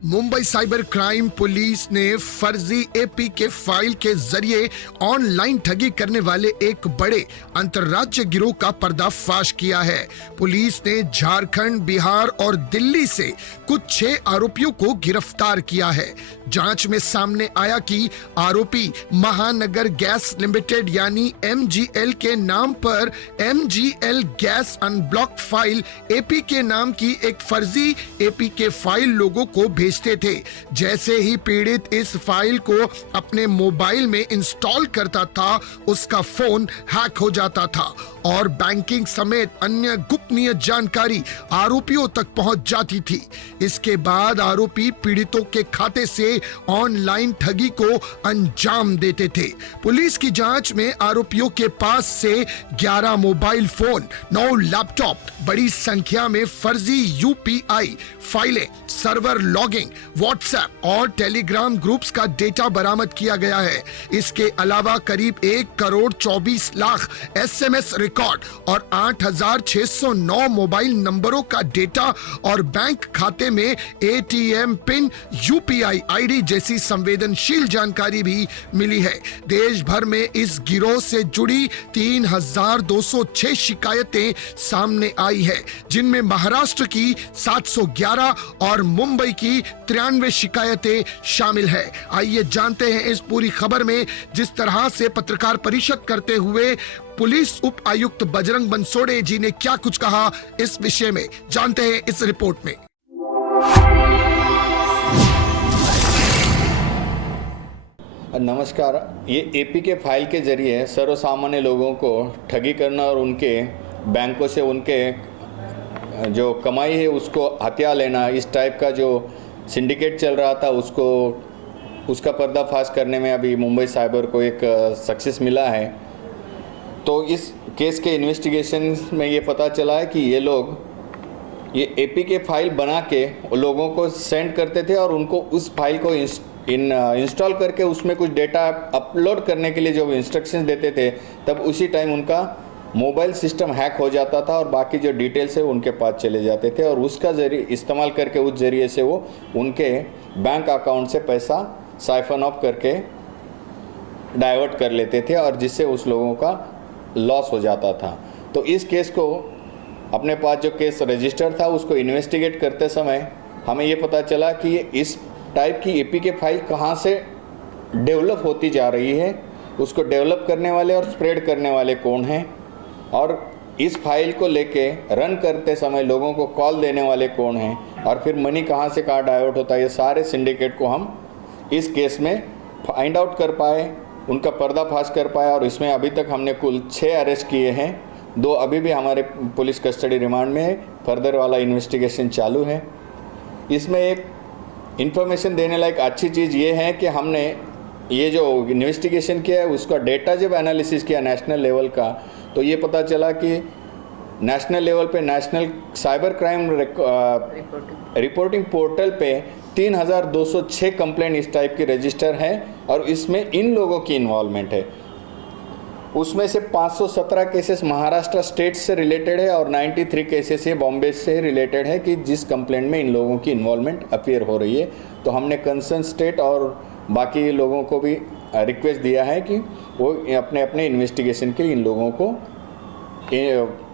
Mumbai cyber crime police ने फर्जी APK file के जरिए ऑनलाइन ठगी करने वाले एक बड़े अंतर्राज्यीय गिरोह का पर्दाफाश किया है। पुलिस ने झारखंड, बिहार और दिल्ली से कुछ 6 आरोपियों को गिरफ्तार किया है। जांच में सामने आया कि आरोपी महानगर गैस लिमिटेड यानी MGL के नाम पर MGL gas unblock file APK नाम की एक फर्जी एपीके फाइल लोगों को भेजते थे। जैसे ही पीड़ित इस फाइल को अपने मोबाइल में इंस्टॉल करता था, उसका फोन हैक हो जाता था और बैंकिंग समेत अन्य गोपनीय जानकारी आरोपियों तक पहुंच जाती थी। इसके बाद आरोपी पीड़ितों के खाते से ऑनलाइन ठगी को अंजाम देते थे। पुलिस की जांच में आरोपियों के पास से 11 मोबाइल फोन, 9 लैपटॉप, बड़ी संख्या में फर्जी UPI फाइलें, सर्वर लॉगिंग, व्हाट्सएप और टेलीग्राम ग्रुप्स का डेटा बरामद किया गया है। इसके अलावा करीब 1 करोड़ 24 लाख SMS रिकॉर्ड और 8,609 मोबाइल नंबरों का डेटा और बैंक खाते में ATM पिन, UPI ID जैसी संवेदनशील जानकारी भी मिली है। देश भर में इस गिरोह से जुड़ी 3,206 शिकायतें सामने आई है, जिनमें महाराष्ट्र की 711 और मुंबई की 93 शिकायतें शामिल है। आइए जानते हैं इस पूरी खबर में, जिस तरह से पत्रकार परिषद करते हुए पुलिस उप आयुक्त बजरंग बनसोड़े जी ने क्या कुछ कहा इस विषय में। जानते हैं इस रिपोर्ट में। नमस्कार। ये एपीके फाइल के जरिए सर्वसामान्य लोगों को ठगी करना और उनके बैंकों से उनके जो कमाई है उसको हथिया लेना, इस टाइप का जो सिंडिकेट चल रहा था उसका पर्दाफाश करने में अभी मुंबई साइबर को एक सक्सेस मिला है। तो इस केस के इन्वेस्टिगेशन में ये पता चला है कि ये लोग ये एपीके फाइल बना के लोगों को सेंड करते थे और उनको उस फाइल को इंस्टॉल करके उसमें कुछ डेटा अपलोड करने के लिए जो इंस्ट्रक्शंस देते थे, तब उसी टाइम उनका मोबाइल सिस्टम हैक हो जाता था और बाकी जो डिटेल्स है उनके पास चले जाते थे और उसका जरिए इस्तेमाल करके उस जरिए से वो उनके बैंक अकाउंट से पैसा साइफन ऑफ करके डाइवर्ट कर लेते थे और जिससे उस लोगों का लॉस हो जाता था। तो इस केस को अपने पास जो केस रजिस्टर था उसको इन्वेस्टिगेट करते समय हमें ये पता चला कि इस टाइप की एपीके फाइल कहाँ से डेवलप होती जा रही है, उसको डेवलप करने वाले और स्प्रेड करने वाले कौन हैं, और इस फाइल को लेके रन करते समय लोगों को कॉल देने वाले कौन हैं, और फिर मनी कहाँ से कहाँ डाइवर्ट होता है। ये सारे सिंडिकेट को हम इस केस में फाइंड आउट कर पाए, उनका पर्दाफाश कर पाए और इसमें अभी तक हमने कुल 6 अरेस्ट किए हैं। 2 अभी भी हमारे पुलिस कस्टडी रिमांड में है। फर्दर वाला इन्वेस्टिगेशन चालू है। इसमें एक इन्फॉर्मेशन देने लायक अच्छी चीज़ ये है कि हमने ये जो इन्वेस्टिगेशन किया है उसका डेटा जब एनालिसिस किया नेशनल लेवल का, तो ये पता चला कि नेशनल लेवल पे national cyber crime reporting portal पे 3,206 कंप्लेंट इस टाइप की रजिस्टर है और इसमें इन लोगों की इन्वॉल्वमेंट है। उसमें से 517 केसेस महाराष्ट्र स्टेट से रिलेटेड है और 93 केसेस ये बॉम्बे से रिलेटेड है कि जिस कंप्लेंट में इन लोगों की इन्वॉल्वमेंट अपीयर हो रही है। तो हमने कंसर्न स्टेट और बाकी लोगों को भी रिक्वेस्ट दिया है कि वो अपने अपने इन्वेस्टिगेशन के लिए इन लोगों को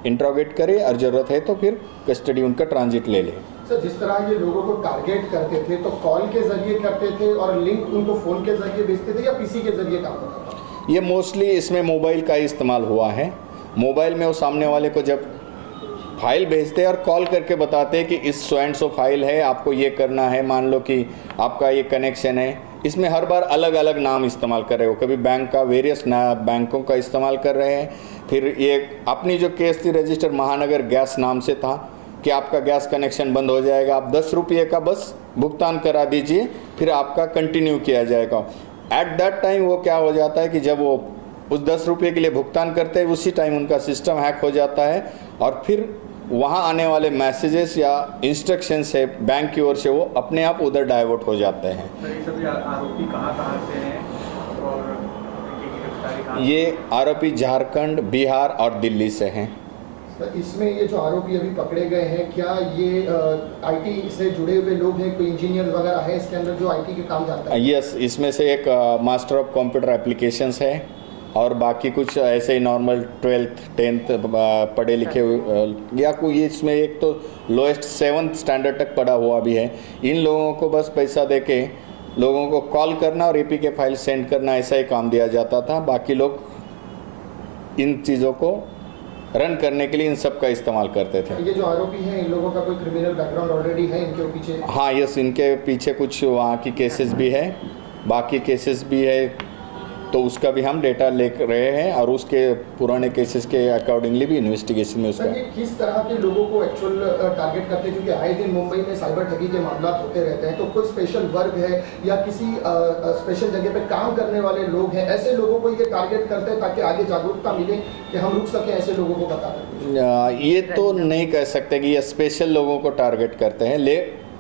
इंट्रोगेट करे और ज़रूरत है तो फिर कस्टडी उनका ट्रांजिट ले ले। सर, जिस तरह ये लोगों को टारगेट करते थे तो कॉल के जरिए करते थे और लिंक उनको फ़ोन के जरिए भेजते थे या PC के जरिए काम होता था? ये मोस्टली इसमें मोबाइल का इस्तेमाल हुआ है। मोबाइल में वो सामने वाले को जब फाइल भेजते हैं और कॉल करके बताते हैं कि इस सो एंड सो फाइल है, आपको ये करना है, मान लो कि आपका ये कनेक्शन है। इसमें हर बार अलग अलग नाम इस्तेमाल कर रहे हो, कभी बैंक का वेरियस बैंकों का इस्तेमाल कर रहे हैं। फिर ये अपनी जो केस थी रजिस्टर महानगर गैस नाम से था कि आपका गैस कनेक्शन बंद हो जाएगा, आप 10 रुपये का बस भुगतान करा दीजिए, फिर आपका कंटिन्यू किया जाएगा। एट दैट टाइम वो क्या हो जाता है कि जब वो उस 10 रुपये के लिए भुगतान करते हैं उसी टाइम उनका सिस्टम हैक हो जाता है और फिर वहाँ आने वाले मैसेजेस या इंस्ट्रक्शन से बैंक की ओर से वो अपने आप उधर डाइवर्ट हो जाते हैं। आरोपी कहाँ से हैं और ये आरोपी झारखंड, बिहार और दिल्ली से हैं। इसमें ये जो आरोपी अभी पकड़े गए हैं, क्या ये आईटी से जुड़े हुए लोग हैं, कोई इंजीनियर वगैरह है इसके अंदर जो आईटी के काम जानता है? यस, इसमें से एक मास्टर ऑफ कंप्यूटर एप्लीकेशंस है और बाकी कुछ ऐसे ही नॉर्मल 12th 10th पढ़े लिखे या कोई इसमें एक तो लोएस्ट 7th स्टैंडर्ड तक पढ़ा हुआ भी है। इन लोगों को बस पैसा देके लोगों को कॉल करना और एपी के फाइल सेंड करना, ऐसा ही काम दिया जाता था। बाकी लोग इन चीज़ों को रन करने के लिए इन सब का इस्तेमाल करते थे। ये जो आरोपी हैं, इन लोगों का कोई क्रिमिनल बैकग्राउंड ऑलरेडी है इनके पीछे? हाँ, यस, इनके पीछे कुछ वहाँ की केसेस भी है, बाकी केसेस भी है, तो उसका भी हम डेटा ले रहे हैं और उसके पुराने केसेस के अकॉर्डिंगली भी इन्वेस्टिगेशन में उसका। ये किस तरह के लोगों को एक्चुअल टारगेट करते हैं? क्योंकि आए दिन मुंबई में साइबर ठगी के मामला होते रहते हैं, तो कोई स्पेशल वर्ग है या किसी स्पेशल जगह पे काम करने वाले लोग हैं, ऐसे लोगों को ये टारगेट करते हैं ताकि आगे जागरूकता मिले कि हम रुक सकें ऐसे लोगों को बताकर? ये तो नहीं कह सकते कि ये स्पेशल लोगों को टारगेट करते हैं,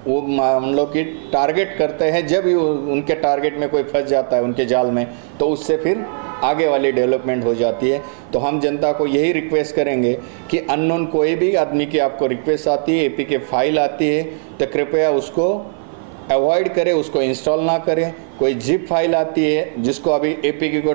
वो हम लोग की टारगेट करते हैं जब उनके टारगेट में कोई फंस जाता है उनके जाल में, तो उससे फिर आगे वाली डेवलपमेंट हो जाती है। तो हम जनता को यही रिक्वेस्ट करेंगे कि अननोन कोई भी आदमी की आपको रिक्वेस्ट आती है, एपी के फाइल आती है, तो कृपया उसको अवॉइड करें, उसको इंस्टॉल ना करें। कोई जिप फाइल आती है जिसको अभी एपी को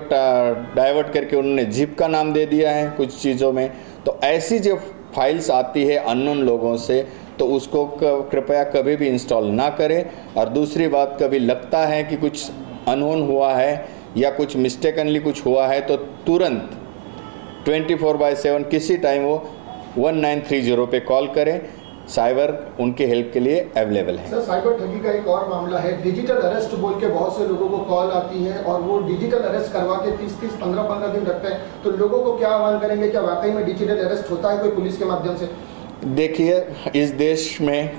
डाइवर्ट करके उन्होंने जिप का नाम दे दिया है कुछ चीज़ों में, तो ऐसी जो फाइल्स आती है अननोन लोगों से, तो उसको कृपया कभी भी इंस्टॉल ना करें। और दूसरी बात, कभी लगता है कि कुछ अनहोन हुआ है या कुछ मिस्टेकनली कुछ हुआ है, तो तुरंत 24/7 किसी टाइम वो 1930 पे कॉल करें। साइबर उनके हेल्प के लिए अवेलेबल है। सर, साइबर ठगी का एक और मामला है, डिजिटल अरेस्ट बोल के बहुत से लोगों को कॉल आती है और वो डिजिटल अरेस्ट करवा के 30-30, 15-15 दिन रखते हैं। तो लोगों को क्या आह्वान करेंगे, क्या वाकई में डिजिटल अरेस्ट होता है कोई पुलिस के माध्यम से? देखिए, इस देश में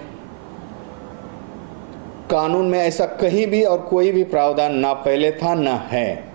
कानून में ऐसा कहीं भी और कोई भी प्रावधान ना पहले था ना है,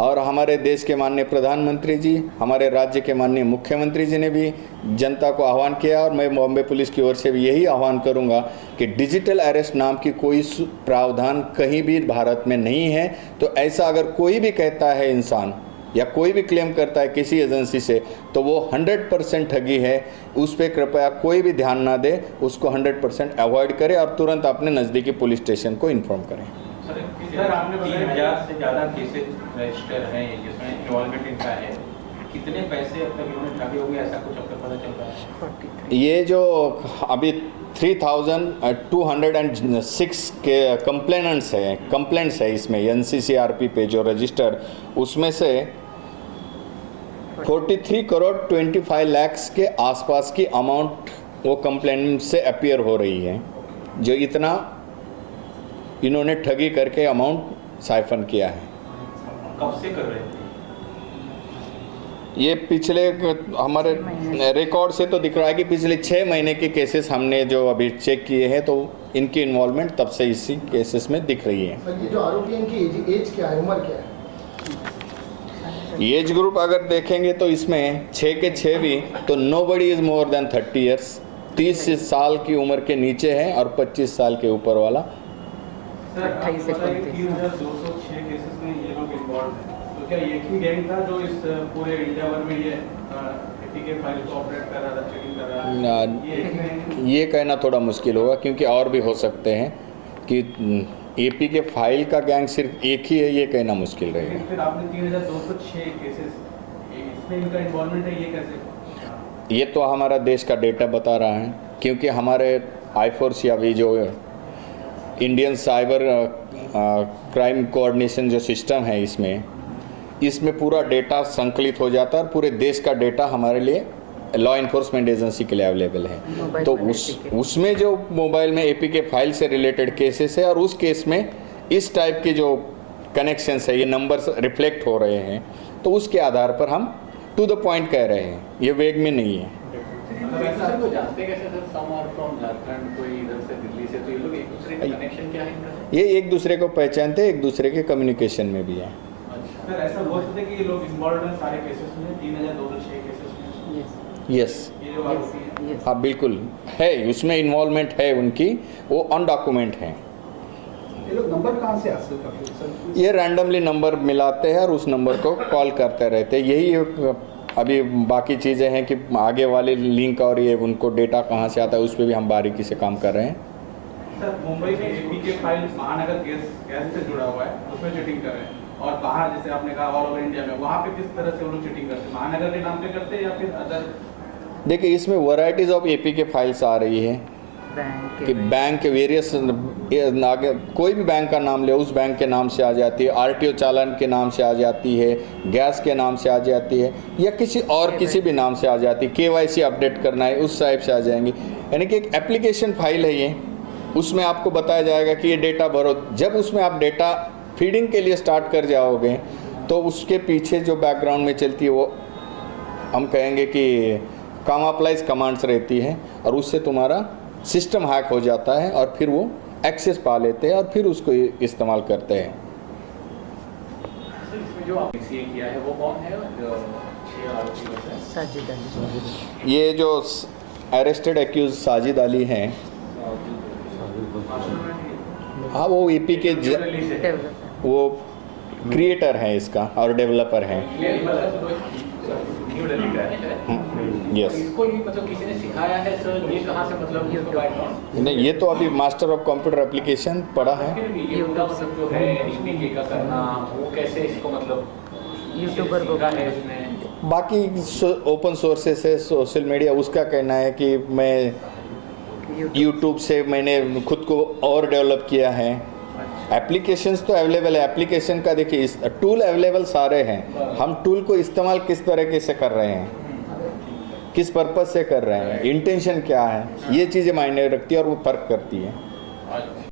और हमारे देश के माननीय प्रधानमंत्री जी, हमारे राज्य के माननीय मुख्यमंत्री जी ने भी जनता को आह्वान किया, और मैं बॉम्बे पुलिस की ओर से भी यही आह्वान करूंगा कि डिजिटल अरेस्ट नाम की कोई प्रावधान कहीं भी भारत में नहीं है। तो ऐसा अगर कोई भी कहता है इंसान या कोई भी क्लेम करता है किसी एजेंसी से, तो वो 100% ठगी है। उस पर कृपया कोई भी ध्यान ना दे, उसको 100% अवॉइड करें और तुरंत अपने नज़दीकी पुलिस स्टेशन को इन्फॉर्म करें। सर, आपने 3000 से ज़्यादा केसेज रजिस्टर हैं जिसमें इन्वॉल्वमेंट इनका है। कितने पैसे अब तक इन्होंने ठगे होंगे, ऐसा कुछ अब तक पता चल रहा है? ये जो अभी 3206 के कंप्लेंट्स है इसमें NCCRP पे जो रजिस्टर, उसमें से 43 करोड़ 25 लाख के आसपास की अमाउंट वो कंप्लेंट से अपीयर हो रही है, जो इतना इन्होंने ठगी करके अमाउंट साइफन किया है। कब से कर रहे थे? ये पिछले हमारे रिकॉर्ड से तो दिख रहा है कि पिछले 6 महीने के केसेस हमने जो अभी चेक किए हैं, तो इनकी इन्वॉल्वमेंट तब से इसी केसेस में दिख रही है। सर, ये जो आरोपी हैं, इनकी एज क्या है, उम्र क्या है? एज ग्रुप अगर देखेंगे तो इसमें 6 के 6 भी, तो nobody is more than 30 years. 30 साल की उम्र के नीचे है और 25 साल के ऊपर वाला। सर, 3206 केसेस में ये लोग इन्वॉल्व हैं, तो क्या एक ही गैंग था जो इस पूरे इंडिया भर में ये एपी के फाइल को ऑपरेट कर रहा था, चेकिंग कर रहा था? ये कहना थोड़ा मुश्किल होगा, क्योंकि और भी हो सकते हैं। कि एपी के फाइल का गैंग सिर्फ एक ही है, ये कहना मुश्किल रहेगा। फिर आपने 3206 केसेस, इसमें इनका इन्वॉल्वमेंट है, ये कैसे? ये तो हमारा देश का डेटा बता रहा है, क्योंकि हमारे I4C अभी जो इंडियन साइबर क्राइम कोऑर्डिनेशन जो सिस्टम है, इसमें पूरा डेटा संकलित हो जाता है और पूरे देश का डेटा हमारे लिए लॉ इन्फोर्समेंट एजेंसी के लिए अवेलेबल है। तो उसमें जो मोबाइल में एपी के फाइल से रिलेटेड केसेस है, और उस केस में इस टाइप के जो कनेक्शंस है, ये नंबर्स रिफ्लेक्ट हो रहे हैं, तो उसके आधार पर हम टू द पॉइंट कह रहे हैं, ये वेग में नहीं है। तो जानते कैसे sir, some are from Jharkhand, कोई इधर से दिल्ली से, तो ये लोग एक दूसरे का कनेक्शन क्या है इनका? ये एक दूसरे को पहचानते हैं, एक दूसरे के कम्युनिकेशन में भी है। सर, ऐसा बोल सकते हैं कि ये लोग इन्वॉल्व हैं सारे केसेस में, 3206 केसेस में? यस, ये जो आरोपी हैं, हाँ बिल्कुल है, उसमें इन्वॉल्वमेंट है उनकी, वो ऑन डॉक्यूमेंट है। ये लोग नंबर कहाँ से हासिल करते हैं सर? ये रैंडमली नंबर मिलाते हैं और उस नंबर को कॉल करते रहते हैं। यही एक अभी बाकी चीज़ें हैं कि आगे वाले लिंक और ये उनको डेटा कहाँ से आता है उस पर भी हम बारीकी से काम कर रहे हैं। सर मुंबई में एपीके फाइल महानगर गैस से जुड़ा हुआ है, उसमें चीटिंग कर रहे हैं, और बाहर जैसे आपने कहा ऑल ओवर इंडिया में, वहाँ पे किस तरह से वो लोग चीटिंग करते हैं? महानगर के नाम पे करते हैं या फिर अदर? देखिए इसमें वैरायटीज़ ऑफ एपीके फाइल्स आ रही है कि बैंक के वेरियस कोई भी बैंक का नाम ले उस बैंक के नाम से आ जाती है, आरटीओ चालान के नाम से आ जाती है, गैस के नाम से आ जाती है, या किसी भी नाम से आ जाती है। केवाईसी अपडेट करना है उस टाइप से आ जाएंगी। यानी कि एक एप्लीकेशन फाइल है ये, उसमें आपको बताया जाएगा कि ये डेटा भरो। जब उसमें आप डेटा फीडिंग के लिए स्टार्ट कर जाओगे तो उसके पीछे जो बैकग्राउंड में चलती है वो हम कहेंगे कि कॉमाप्लाइज कमांड्स रहती है, और उससे तुम्हारा सिस्टम हैक हो जाता है और फिर वो एक्सेस पा लेते हैं और फिर उसको इस्तेमाल करते हैं। सर इसमें जो आपने सीए किया है वो कौन है जो 6 आरोपी लोग हैं? साजिद अली। ये जो अरेस्टेड एक्यूज साजिद अली हैं, हाँ वो ईपी के डेवलपर। वो क्रिएटर हैं इसका और डेवलपर हैं। न्यू दिल्ली का है। यस। इसको ये मतलब किसी ने सिखाया है सर, ये कहाँ से मतलब इसको बैकग्राउंड? नहीं, ये तो अभी मास्टर ऑफ कंप्यूटर एप्लीकेशन पढ़ा है। ये उनका मतलब जो है ईपीके का करना, वो कैसे इसको मतलब यूट्यूबर को सीखा है उसने? बाकी ओपन सोर्सेस है, सोशल मीडिया, उसका कहना है कि मैं यूट्यूब से मैंने खुद को और डेवलप किया है। एप्लीकेशंस तो अवेलेबल है, एप्लीकेशन का देखिए टूल अवेलेबल सारे हैं, हम टूल को इस्तेमाल किस तरीके से कर रहे हैं, किस पर्पस से कर रहे हैं, इंटेंशन क्या है, ये चीज़ें मायने रखती है और वो फर्क करती है।